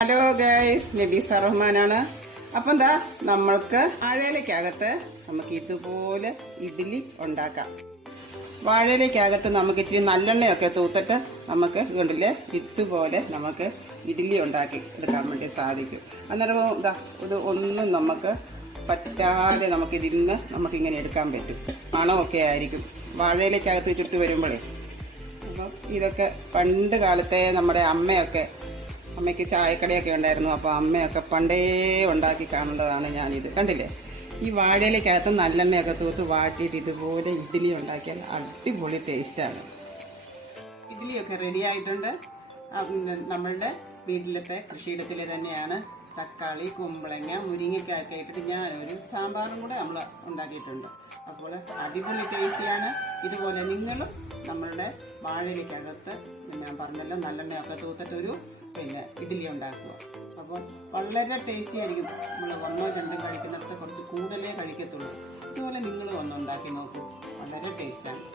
Hello guys, Nabeesa റഹ്മാനാണ്. അപ്പം എന്താ നമ്മൾക്ക് വാഴയിലേക്കകത്ത് നമുക്ക് ഇതുപോലെ ഇഡ്ഡലി ഉണ്ടാക്കാം. വാഴയിലേക്കകത്ത് നമുക്ക് ഇച്ചിരി നല്ലെണ്ണയൊക്കെ തൂത്തിട്ട് നമുക്ക് കണ്ടില്ലേ ഇതുപോലെ നമുക്ക് ഇഡ്ഡലി ഉണ്ടാക്കി എടുക്കാൻ വേണ്ടി സാധിക്കും. അന്നേരം ഇതാ ഒന്നും നമുക്ക് പറ്റാതെ നമുക്കിതിൽ നിന്ന് നമുക്കിങ്ങനെ എടുക്കാൻ പറ്റും. മണമൊക്കെ ആയിരിക്കും വാഴയിലേക്കകത്ത് ചുട്ടു വരുമ്പോഴേ. അപ്പം ഇതൊക്കെ പണ്ട് കാലത്തെ നമ്മുടെ അമ്മയ്ക്ക് ചായക്കടയൊക്കെ ഉണ്ടായിരുന്നു. അപ്പോൾ അമ്മയൊക്കെ പണ്ടേ ഉണ്ടാക്കി കാണുന്നതാണ് ഞാനിത്. കണ്ടില്ലേ, ഈ വാഴയിലേക്കകത്ത് നല്ലെണ്ണയൊക്കെ തൂത്ത് വാട്ടിയിട്ട് ഇതുപോലെ ഇഡ്ഡലി ഉണ്ടാക്കിയാൽ അടിപൊളി ടേസ്റ്റാണ്. ഇഡ്ഡലിയൊക്കെ റെഡി ആയിട്ടുണ്ട്. നമ്മളുടെ വീട്ടിലത്തെ കൃഷിയിടത്തിലെ തന്നെയാണ്. തക്കാളി, കുമ്പളങ്ങ, മുരിങ്ങയ്ക്കൊക്കെ ഇട്ടിട്ട് ഞാനൊരു സാമ്പാറും കൂടെ നമ്മൾ ഉണ്ടാക്കിയിട്ടുണ്ട്. അപ്പോൾ അടിപൊളി ടേസ്റ്റിയാണ്. ഇതുപോലെ നിങ്ങളും നമ്മളുടെ വാഴയിലേക്കകത്ത് ഞാൻ പറഞ്ഞല്ലോ നല്ലെണ്ണയൊക്കെ തൂത്തിട്ടൊരു ഇഡ്ഡലി ഉണ്ടാക്കുക. അപ്പോൾ വളരെ ടേസ്റ്റി ആയിരിക്കും. നമ്മൾ 1 2 കഴിക്കുന്നിടത്ത് കുറച്ച് കൂടുതലേ കഴിക്കത്തുള്ളൂ. ഇതുപോലെ നിങ്ങൾ ഉണ്ടാക്കി നോക്കൂ, വളരെ ടേസ്റ്റാണ്.